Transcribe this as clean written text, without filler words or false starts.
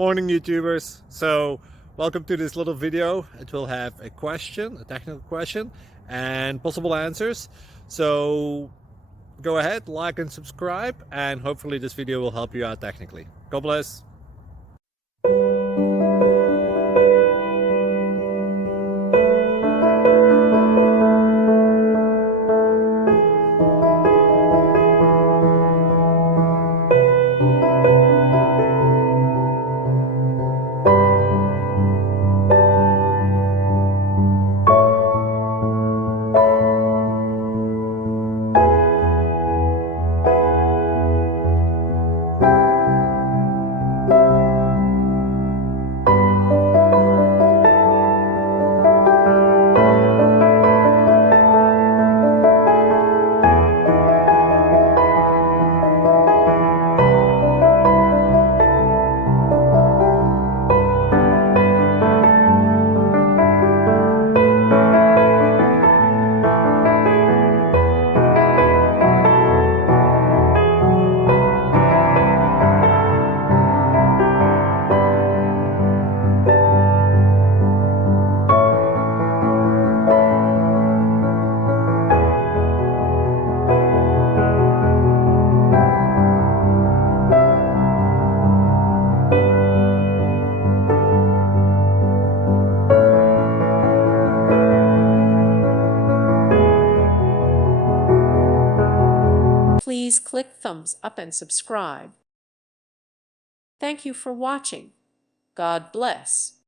Morning YouTubers. So welcome to this little video. It will have a question, a technical question, and possible answers. So go ahead, like and subscribe, and hopefully this video will help you out technically. God bless. Please click thumbs up and subscribe. Thank you for watching. God bless.